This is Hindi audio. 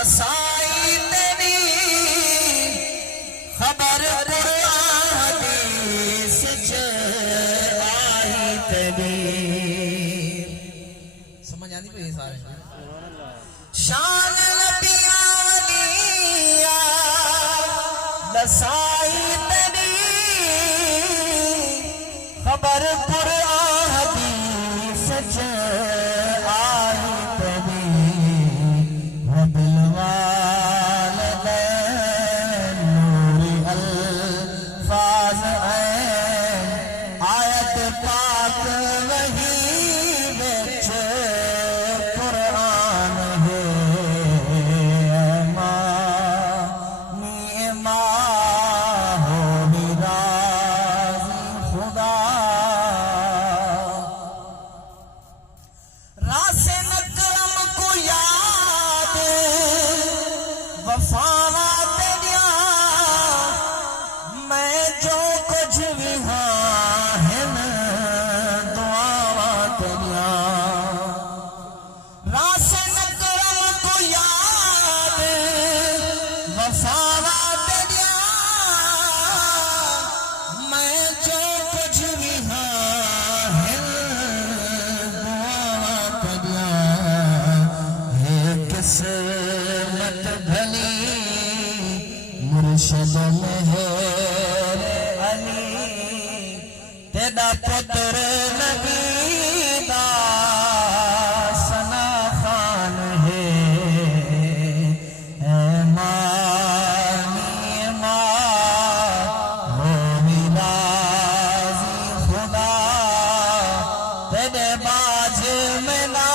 रसाई तेरी खबर कुरान हदीस च आई तेरी। समझ आनी पई सारे शान नबियां दी रसाई तेरी खबर कुरान हदीस च आई तेरी। नूरी अल्फाज आयत पाक वही विच कुरान है। हो राज़ी खुदा रासे नकरम को याद वफावा तेरिया मैं जो कुछ भी हाँ है न दुआवा तेरिया। रासे नकरम को याद वफावा तेरिया मैं जो कुछ भी हाँ है दुआवा तेरिया। है किस्मत भली मुर्शद मेहर अली तेरा पुत्र नबी दा सना खान है। ऐ मानी माँ हो राज़ी खुदा तेरे बाज में ना